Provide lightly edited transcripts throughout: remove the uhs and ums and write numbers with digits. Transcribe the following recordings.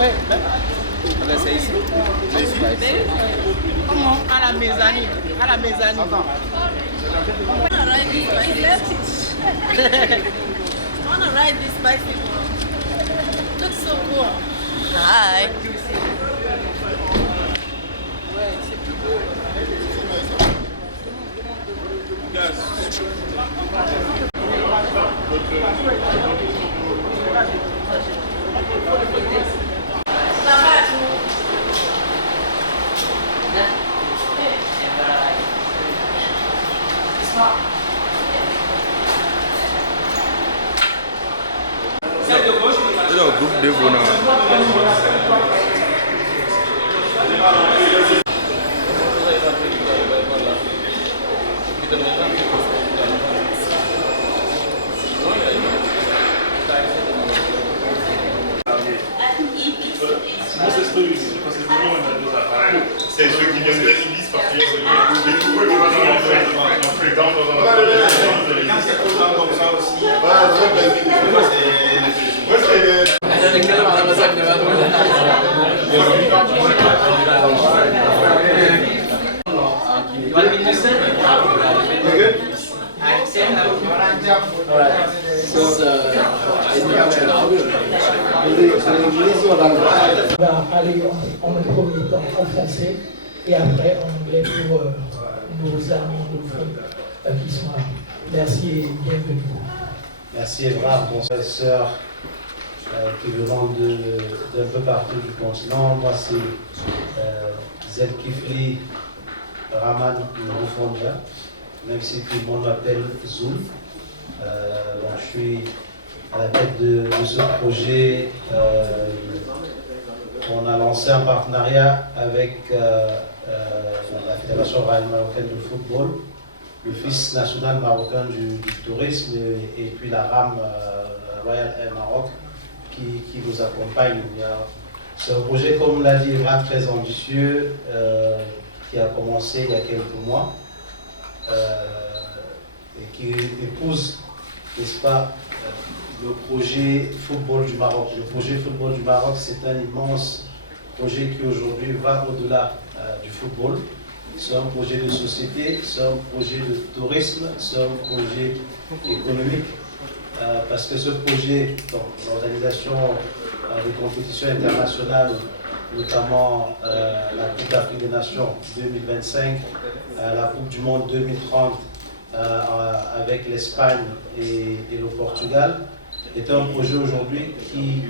C'est ici. C'est ici. Comment? À la mezzanine. À la mezzanine. I wanna ride this bicycle. Looks so cool. Hi. C'est le groupe de Bona. C'est ceux qui viennent de l'Église parce qu'ils sont des fous et on fréquente dans un comme ça aussi. On va aller en premier temps en français et après en anglais pour nos amis qui sont là. Merci et bienvenue. Merci Evra, bonsoir sœurs qui venons d'un peu partout du continent. Moi c'est Zelkifli Raman Noufondia, même si tout le monde m'appelle Zoul. Je suis à la tête de ce projet qu'on a lancé en partenariat avec la Fédération royale marocaine de football, l'Office national marocain du tourisme et puis la RAM Royal Air Maroc qui nous accompagne. C'est un projet, comme l'a dit Evra, très ambitieux qui a commencé il y a quelques mois et qui épouse, n'est-ce pas, le projet football du Maroc. Le projet football du Maroc, c'est un immense projet qui aujourd'hui va au-delà du football. C'est un projet de société, c'est un projet de tourisme, c'est un projet économique. Parce que ce projet, l'organisation des compétitions internationales, notamment la Coupe d'Afrique des Nations 2025, la Coupe du Monde 2030 avec l'Espagne et le Portugal, est un projet aujourd'hui qui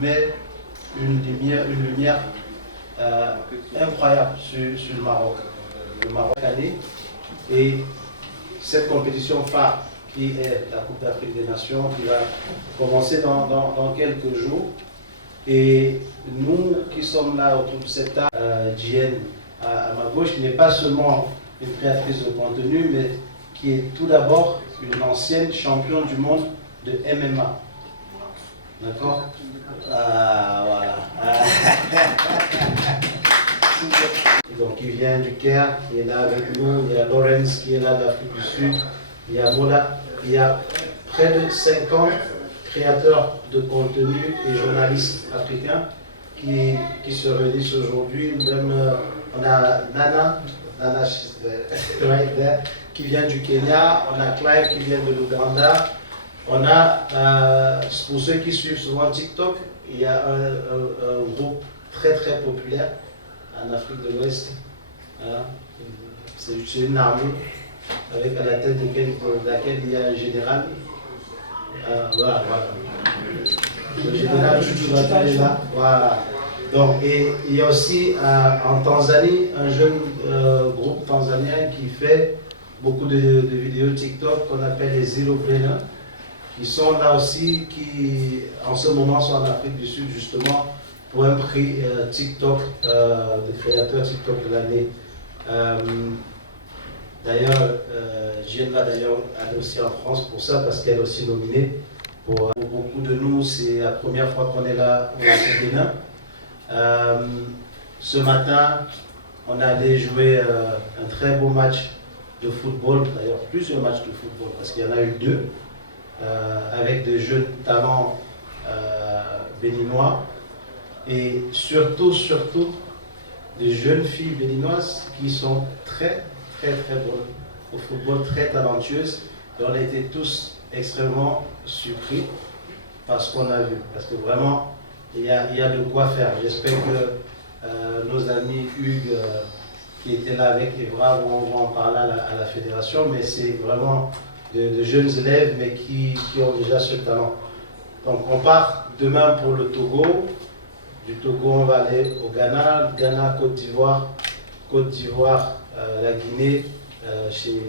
met une lumière incroyable sur le Maroc. Le Maroc allé. Et cette compétition phare qui est la Coupe d'Afrique des Nations, qui va commencer dans quelques jours. Et nous qui sommes là autour de cette table, Jen à ma gauche, qui n'est pas seulement une créatrice de contenu, mais qui est tout d'abord une ancienne championne du monde de MMA. D'accord? Voilà. Donc il vient du Caire, qui est là avec nous, il y a Lawrence qui est là d'Afrique du Sud, il y a Mola, il y a près de 50 créateurs de contenu et journalistes africains qui se réunissent aujourd'hui. Même on a Nana right there, qui vient du Kenya, on a Clive qui vient de l'Ouganda, on a, pour ceux qui suivent souvent TikTok, il y a un groupe très très populaire en Afrique de l'Ouest. Hein. C'est une armée avec à la tête de laquelle il y a un général. Voilà. Le général Chouchoubatou est là. Voilà. Donc, et il y a aussi en Tanzanie un jeune groupe tanzanien qui fait beaucoup de vidéos TikTok qu'on appelle les Zero Brainers, qui sont là aussi, qui en ce moment sont en Afrique du Sud justement pour un prix TikTok, de créateur TikTok de l'année. D'ailleurs, Jen va d'ailleurs aller aussi en France pour ça parce qu'elle est aussi nominée. Pour beaucoup de nous, c'est la première fois qu'on est là au Bénin. Ce matin, on allait jouer un très beau match de football, d'ailleurs plusieurs matchs de football parce qu'il y en a eu deux, avec de jeunes talents béninois. et surtout, des jeunes filles béninoises qui sont très bonnes au football, très talentueuses. Et on a été tous extrêmement surpris par ce qu'on a vu. Parce que vraiment, il y a de quoi faire. J'espère que nos amis Hugues, qui étaient là avec Evra, vont en parler à la fédération. Mais c'est vraiment de jeunes élèves, mais qui ont déjà ce talent. Donc on part demain pour le Togo. Du Togo, on va aller au Ghana, Côte d'Ivoire, la Guinée, chez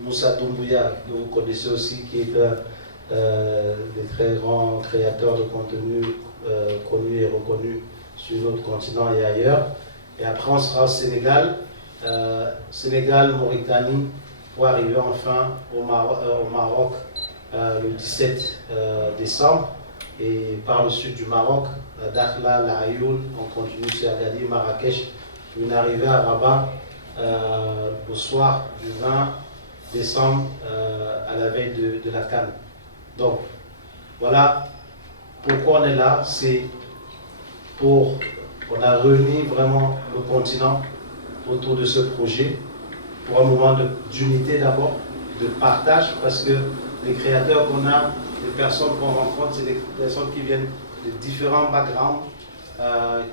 Moussa Doumbouya, que vous connaissez aussi, qui est un des très grands créateurs de contenu connus et reconnus sur notre continent et ailleurs. Et après, on sera au Sénégal, Mauritanie, pour arriver enfin au Maroc le 17 décembre. Et par le sud du Maroc, Dakhla, La Ayoun, on continue sur Agadir, Marrakech, pour une arrivée à Rabat au soir du 20 décembre à la veille de la CAN. Donc voilà pourquoi on est là, c'est on a réuni vraiment le continent autour de ce projet, pour un moment d'unité d'abord, de partage, parce que les créateurs qu'on a, les personnes qu'on rencontre, c'est des personnes qui viennent de différents backgrounds,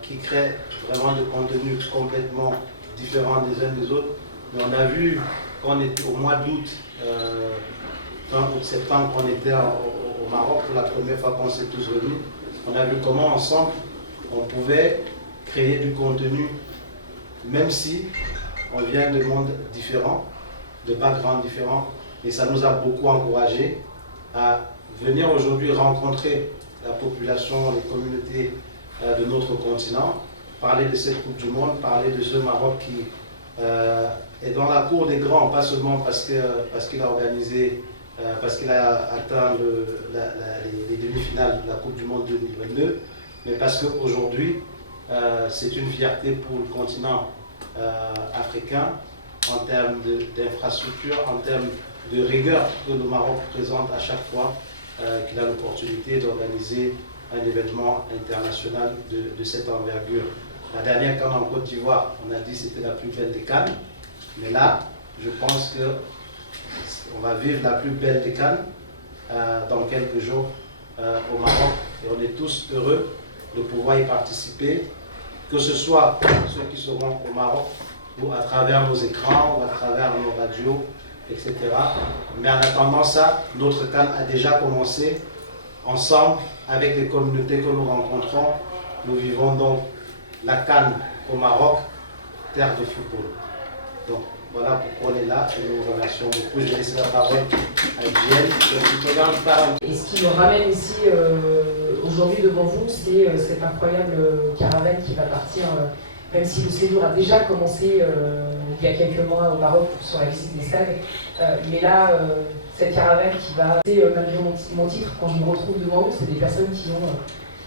qui créent vraiment des contenus complètement différents des uns des autres. Mais on a vu qu'on était au mois d'août, fin août-septembre, qu'on était au Maroc pour la première fois qu'on s'est tous réunis. On a vu comment ensemble on pouvait créer du contenu, même si on vient de mondes différents, de backgrounds différents, et ça nous a beaucoup encouragés à venir aujourd'hui rencontrer la population, les communautés de notre continent, parler de cette Coupe du Monde, parler de ce Maroc qui est dans la cour des grands, pas seulement parce qu'il a organisé, parce qu'il a atteint les demi-finales de la Coupe du Monde 2022, mais parce qu'aujourd'hui, c'est une fierté pour le continent africain en termes d'infrastructures, en termes de rigueur que le Maroc présente à chaque fois qu'il a l'opportunité d'organiser un événement international de cette envergure. La dernière CAN en Côte d'Ivoire, on a dit que c'était la plus belle des CAN, mais là, je pense qu'on va vivre la plus belle des CAN dans quelques jours au Maroc, et on est tous heureux de pouvoir y participer, que ce soit ceux qui seront au Maroc, ou à travers nos écrans, ou à travers nos radios, etc. Mais en attendant ça, notre CAN a déjà commencé ensemble avec les communautés que nous rencontrons. Nous vivons donc la CAN au Maroc, terre de football. Donc voilà pourquoi on est là et nous vous remercions beaucoup. Je vais laisser la parole à Etienne. Et ce qui me ramène ici aujourd'hui devant vous, c'est cette incroyable caravane qui va partir, même si le séjour a déjà commencé il y a quelques mois au Maroc sur la visite des stades. Mais là, cette caravane qui va, malgré mon titre, quand je me retrouve devant eux, c'est des personnes qui ont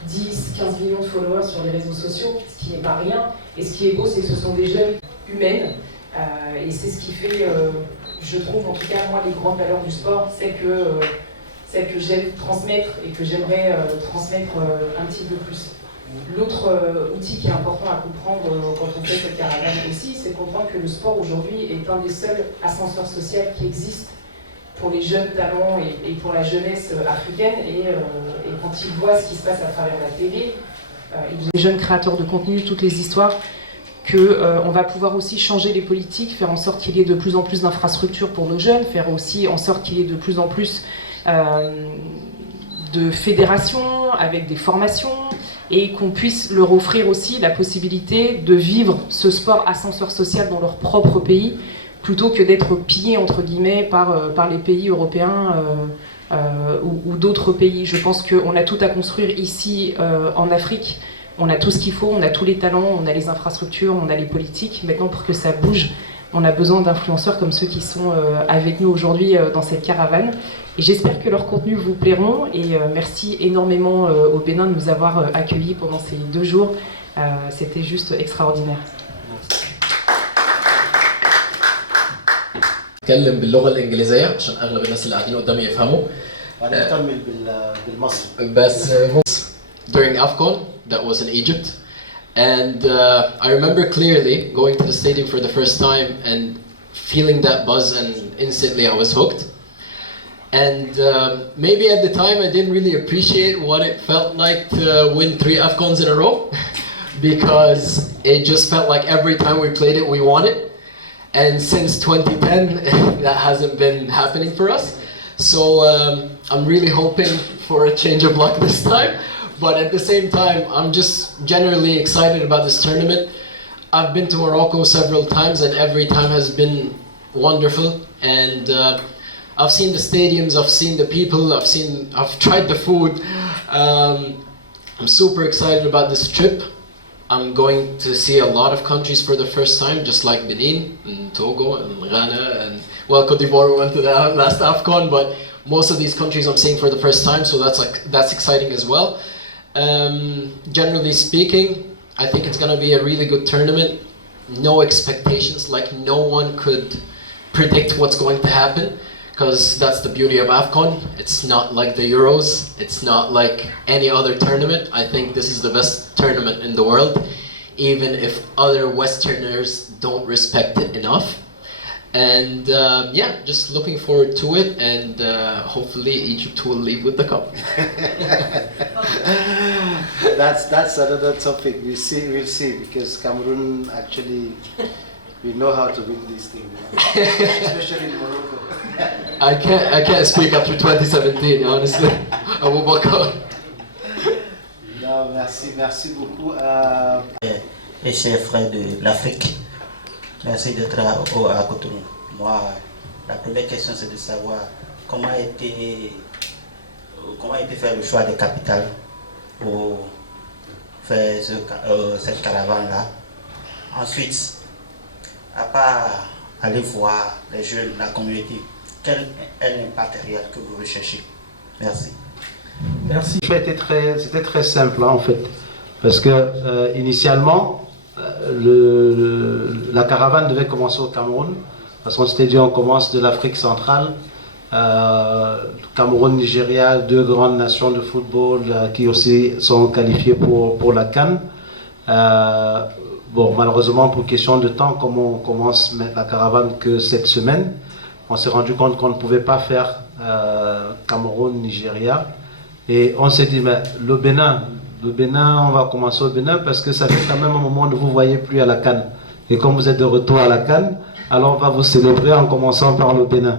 10, 15 millions de followers sur les réseaux sociaux, ce qui n'est pas rien. Et ce qui est beau, c'est que ce sont des jeunes humaines. Et c'est ce qui fait, je trouve en tout cas moi, les grandes valeurs du sport, celles que j'aime transmettre et que j'aimerais transmettre un petit peu plus. L'autre outil qui est important à comprendre quand on fait cette caravane aussi, c'est de comprendre que le sport aujourd'hui est un des seuls ascenseurs sociaux qui existent pour les jeunes talents et pour la jeunesse africaine. Et quand ils voient ce qui se passe à travers la télé, les jeunes créateurs de contenu, toutes les histoires, qu'on va pouvoir aussi changer les politiques, faire en sorte qu'il y ait de plus en plus d'infrastructures pour nos jeunes, faire aussi en sorte qu'il y ait de plus en plus de fédérations avec des formations, et qu'on puisse leur offrir aussi la possibilité de vivre ce sport ascenseur social dans leur propre pays, plutôt que d'être pillés entre guillemets par les pays européens ou d'autres pays. Je pense qu'on a tout à construire ici en Afrique. On a tout ce qu'il faut, on a tous les talents, on a les infrastructures, on a les politiques. Maintenant, pour que ça bouge, on a besoin d'influenceurs comme ceux qui sont avec nous aujourd'hui dans cette caravane. Et j'espère que leurs contenus vous plairont. Et merci énormément au Bénin de nous avoir accueillis pendant ces 2 jours. C'était juste extraordinaire. اتكلم باللغه الانجليزيه عشان اغلب الناس اللي قاعدين قدامي يفهموا. ونكمل بالمصري. بس during AFCON that was in Egypt. And I remember clearly going to the stadium for the first time and feeling that buzz, and instantly I was hooked. And maybe at the time I didn't really appreciate what it felt like to win 3 AFCONs in a row because it just felt like every time we played it we won it. And since 2010 that hasn't been happening for us. So I'm really hoping for a change of luck this time. But at the same time, I'm just generally excited about this tournament. I've been to Morocco several times and every time has been wonderful. And I've seen the stadiums, I've seen the people, I've tried the food. I'm super excited about this trip. I'm going to see a lot of countries for the first time, just like Benin and Togo and Ghana and, well, Cote d'Ivoire we went to the last AFCON, but most of these countries I'm seeing for the first time, so that's exciting as well. Generally speaking, I think it's going to be a really good tournament. No expectations, like no one could predict what's going to happen, because that's the beauty of AFCON. It's not like the Euros, it's not like any other tournament. I think this is the best tournament in the world, even if other Westerners don't respect it enough. And yeah, just looking forward to it, and hopefully Egypt will leave with the cup. That's another topic. We'll see, because Cameroon actually, we know how to win these things, especially in Morocco. I can't speak after 2017, honestly. I will walk out. Non, merci beaucoup. Les chers frères de l'Afrique, merci d'être à Cotonou. Moi, la première question c'est de savoir comment a été fait le choix des capitales pour faire cette caravane-là. Ensuite, à part aller voir les jeunes, la communauté, quel est l'impact réel que vous recherchez? Merci. Merci. C'était très simple en fait, parce que initialement, la caravane devait commencer au Cameroun, parce qu'on s'était dit on commence de l'Afrique centrale, Cameroun, Nigeria, 2 grandes nations de football qui aussi sont qualifiées pour la CAN. Bon, malheureusement, pour question de temps, comme on commence la caravane que cette semaine, on s'est rendu compte qu'on ne pouvait pas faire Cameroun, Nigeria. Et on s'est dit, mais le Bénin, on va commencer au Bénin parce que ça fait quand même un moment où vous ne voyez plus à la CAN. Et comme vous êtes de retour à la CAN, alors on va vous célébrer en commençant par le Bénin.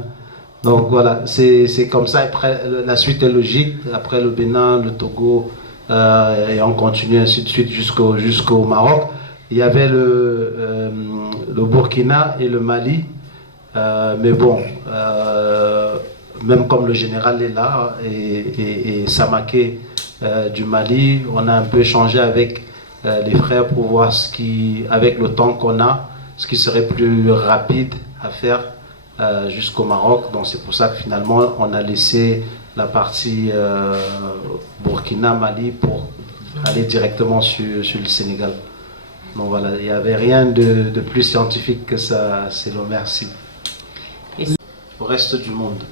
Donc voilà, c'est comme ça. Après, la suite est logique. Après le Bénin, le Togo, et on continue ainsi de suite jusqu'au Maroc. Il y avait le Burkina et le Mali, mais bon, même comme le général est là et Samaké du Mali, on a un peu échangé avec les frères pour voir avec le temps qu'on a, ce qui serait plus rapide à faire jusqu'au Maroc. Donc c'est pour ça que finalement on a laissé la partie Burkina-Mali pour aller directement sur le Sénégal. Donc voilà, il n'y avait rien de plus scientifique que ça, c'est le merci. Au reste du monde.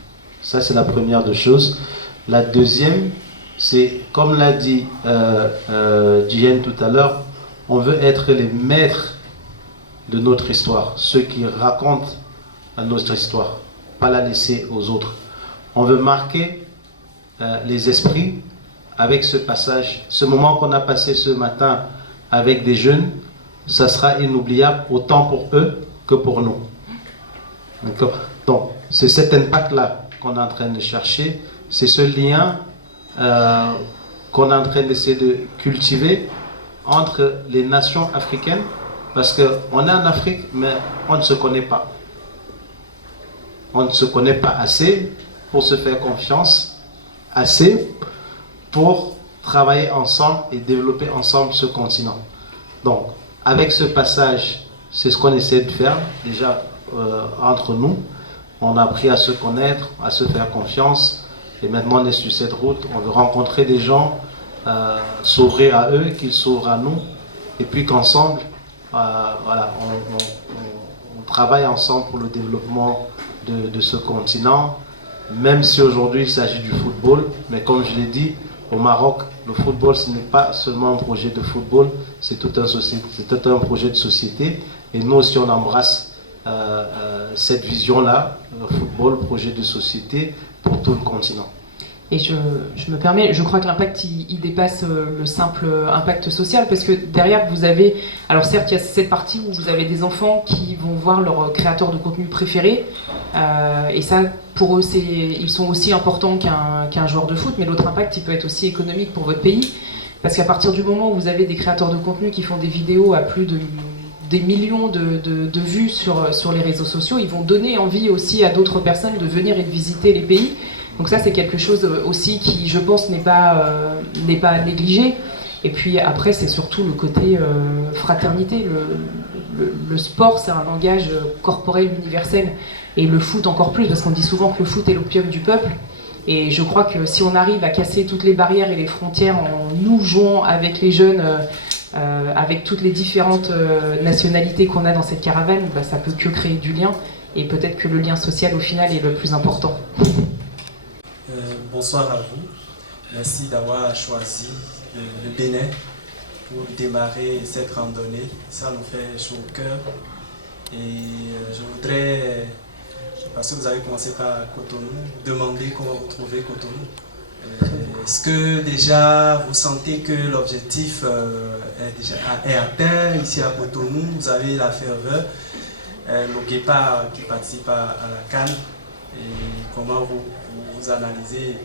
Ça, c'est la première des choses. La deuxième, c'est, comme l'a dit Diane tout à l'heure, on veut être les maîtres de notre histoire, ceux qui racontent notre histoire, pas la laisser aux autres. On veut marquer les esprits avec ce passage, ce moment qu'on a passé ce matin avec des jeunes. Ça sera inoubliable autant pour eux que pour nous. D'accord? Donc, c'est cet impact-là qu'on est en train de chercher, c'est ce lien qu'on est en train d'essayer de cultiver entre les nations africaines, parce qu'on est en Afrique, mais on ne se connaît pas. On ne se connaît pas assez pour se faire confiance, assez pour travailler ensemble et développer ensemble ce continent. Donc, avec ce passage, c'est ce qu'on essaie de faire déjà entre nous. On a appris à se connaître, à se faire confiance. Et maintenant, on est sur cette route. On veut rencontrer des gens, s'ouvrir à eux, qu'ils s'ouvrent à nous. Et puis qu'ensemble, voilà, on travaille ensemble pour le développement de ce continent. Même si aujourd'hui, il s'agit du football. Mais comme je l'ai dit, au Maroc, le football, ce n'est pas seulement un projet de football, c'est tout un projet de société. Et nous aussi, on embrasse cette vision-là, le football, projet de société pour tout le continent. Et je me permets, je crois que l'impact, il dépasse le simple impact social, parce que derrière, vous avez, alors certes, il y a cette partie où vous avez des enfants qui vont voir leur créateur de contenu préféré, et ça, pour eux, ils sont aussi importants qu'un joueur de foot, mais l'autre impact, il peut être aussi économique pour votre pays, parce qu'à partir du moment où vous avez des créateurs de contenu qui font des vidéos à plus de des millions de vues sur les réseaux sociaux, ils vont donner envie aussi à d'autres personnes de venir et de visiter les pays. Donc ça, c'est quelque chose aussi qui, je pense, n'est pas à négliger. Et puis après, c'est surtout le côté fraternité. Le sport, c'est un langage corporel universel. Et le foot encore plus, parce qu'on dit souvent que le foot est l'opium du peuple. Et je crois que si on arrive à casser toutes les barrières et les frontières en nous jouant avec les jeunes, avec toutes les différentes nationalités qu'on a dans cette caravane, bah, ça peut que créer du lien. Et peut-être que le lien social, au final, est le plus important. Bonsoir à vous. Merci d'avoir choisi le Bénin pour démarrer cette randonnée. Ça nous fait chaud au cœur. Et je voudrais, parce que vous avez commencé par Cotonou, demander comment vous trouvez Cotonou. Est-ce que déjà vous sentez que l'objectif est atteint ici à Cotonou? Vous avez la ferveur, le Guépard qui participe à la CAN. Et comment vous analysez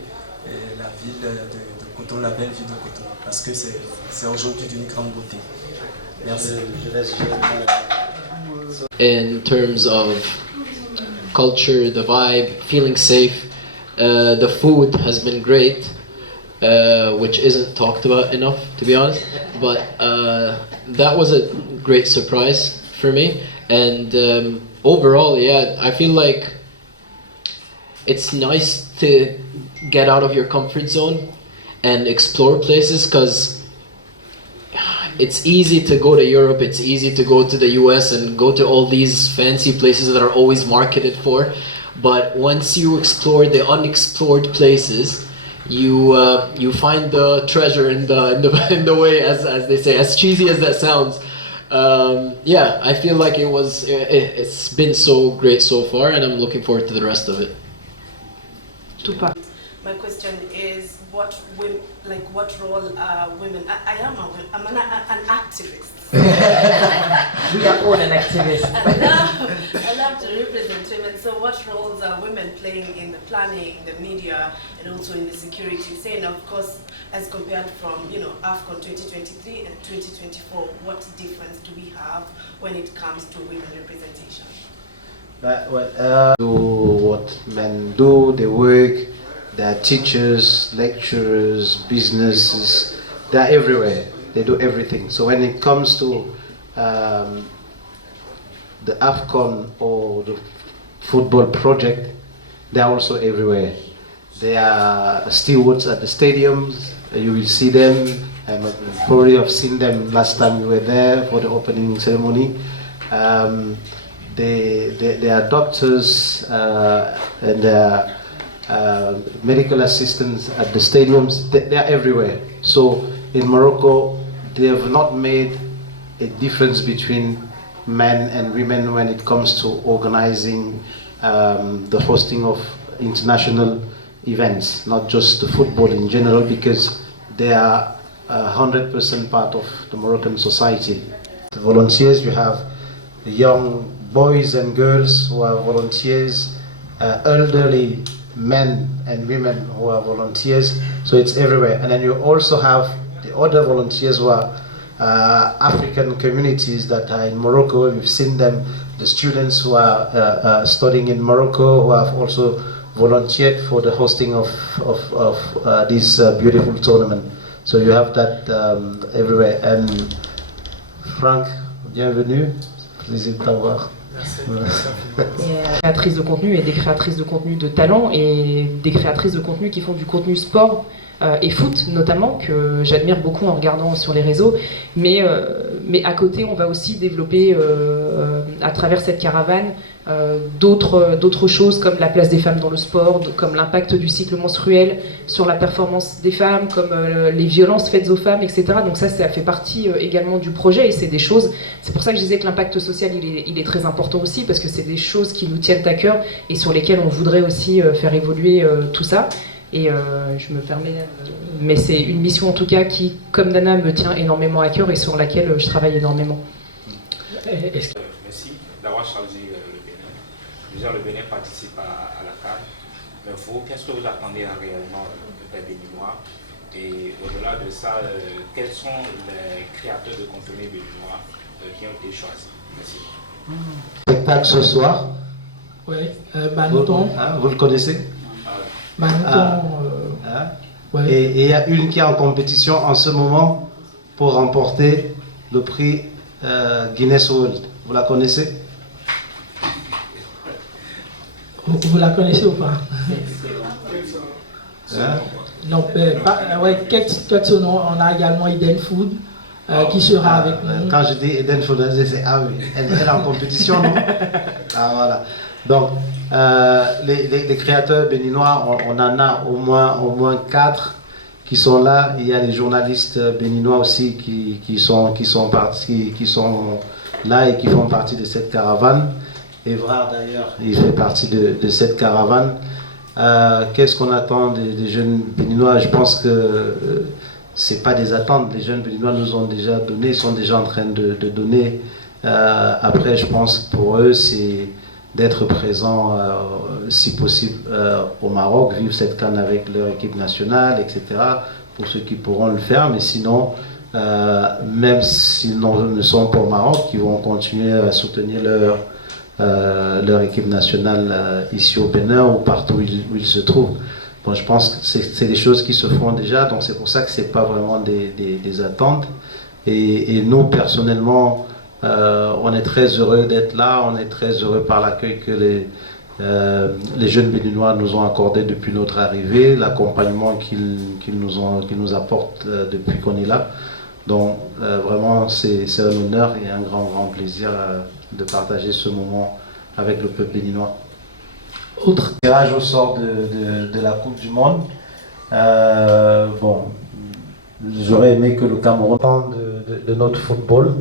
la ville de Cotonou, la belle ville de Cotonou, parce que c'est aujourd'hui d'une grande beauté. Merci. In terms of culture, the vibe, feeling safe, the food has been great, which isn't talked about enough, to be honest. But that was a great surprise for me. And overall, yeah, I feel like it's nice to get out of your comfort zone and explore places, because it's easy to go to Europe, it's easy to go to the US and go to all these fancy places that are always marketed for. But once you explore the unexplored places, you find the treasure in the way, as they say, as cheesy as that sounds. Yeah, I feel like it's been so great so far, and I'm looking forward to the rest of it. My question is, what role are women? I'm an activist. We are all an activist. I love to represent women. So, what roles are women playing in the planning, the media, and also in the security? Saying, of course, as compared from AFCON 2023 and 2024, what difference do we have when it comes to women representation? What men do, they work, they're teachers, lecturers, businesses, they're everywhere, they do everything. So when it comes to the AFCON or the football project, they're also everywhere. They are stewards at the stadiums, you will see them, probably have seen them last time we were there for the opening ceremony. They are doctors and they are medical assistants at the stadiums. They are everywhere. So in Morocco, they have not made a difference between men and women when it comes to organizing the hosting of international events, not just the football in general, because they are 100% part of the Moroccan society. The volunteers, you have the young boys and girls who are volunteers, elderly men and women who are volunteers, so it's everywhere. And then you also have the other volunteers who are African communities that are in Morocco. We've seen them, the students who are studying in Morocco, who have also volunteered for the hosting of this beautiful tournament. So you have that everywhere. And Franck, bienvenue, plaisir de t'avoir. Créatrices de contenu et des créatrices de contenu de talent et des créatrices de contenu qui font du contenu sport et foot notamment, que j'admire beaucoup en regardant sur les réseaux, mais à côté on va aussi développer à travers cette caravane d'autres choses comme la place des femmes dans le sport, comme l'impact du cycle menstruel sur la performance des femmes, comme les violences faites aux femmes, etc. Donc ça fait partie également du projet et c'est des choses, c'est pour ça que je disais que l'impact social il est très important aussi parce que c'est des choses qui nous tiennent à cœur et sur lesquelles on voudrait aussi faire évoluer tout ça. Et je me permets, mais c'est une mission en tout cas qui, comme Nana, me tient énormément à cœur et sur laquelle je travaille énormément. Merci d'avoir choisi le Bénin. Déjà, le Bénin participe à la CAN. Mais vous, qu'est-ce que vous attendez réellement des Béninois? Et au-delà de ça, quels sont les créateurs de contenu béninois qui ont été choisis? Merci. Spectacle ce soir. Oui, Manouton. Vous le connaissez? Manouton. Ouais. Et il y a une qui est en compétition en ce moment pour remporter le prix Guinness World. Vous la connaissez? Vous la connaissez ou pas? Non, quelques son nom. On a également Eden Food qui sera avec nous. Quand je dis Eden Food, c'est oui, elle est en compétition, non? Voilà. Donc, les créateurs béninois, on en a au moins 4 qui sont là. Il y a les journalistes béninois aussi qui sont là et qui font partie de cette caravane. Evra d'ailleurs, il fait partie de cette caravane. Qu'est-ce qu'on attend des jeunes béninois? Je pense que c'est pas des attentes. Les jeunes béninois nous ont déjà donné, ils sont déjà en train de donner. Après, je pense que pour eux, c'est d'être présents, si possible, au Maroc, vivre cette CAN avec leur équipe nationale, etc. Pour ceux qui pourront le faire, mais sinon, même s'ils ne sont pas au Maroc, ils vont continuer à soutenir leur équipe nationale ici au Bénin ou partout où ils se trouvent. Bon, je pense que c'est des choses qui se font déjà, donc c'est pour ça que ce n'est pas vraiment des attentes. Et nous, personnellement, on est très heureux d'être là, on est très heureux par l'accueil que les jeunes béninois nous ont accordé depuis notre arrivée, l'accompagnement qu'ils nous apportent depuis qu'on est là. Donc vraiment c'est un honneur et un grand plaisir de partager ce moment avec le peuple béninois. Autre tirage au sort de la Coupe du Monde. Bon, j'aurais aimé que le Cameroun parle de notre football.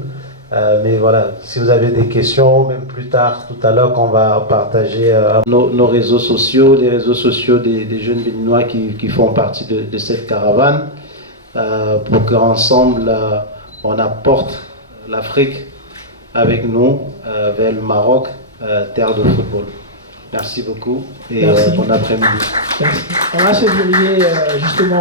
Mais voilà, si vous avez des questions, même plus tard, tout à l'heure, qu'on va partager nos réseaux sociaux, les réseaux sociaux des jeunes béninois qui font partie de cette caravane, pour qu'ensemble, on apporte l'Afrique avec nous vers le Maroc, terre de football. Merci beaucoup et bon après-midi. Merci. On va se diriger justement...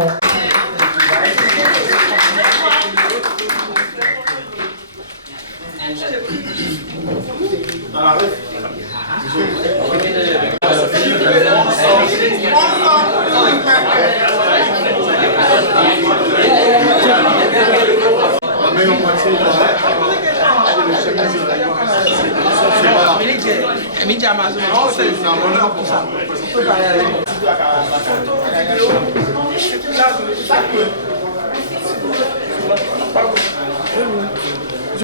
C'est un honneur pour ça.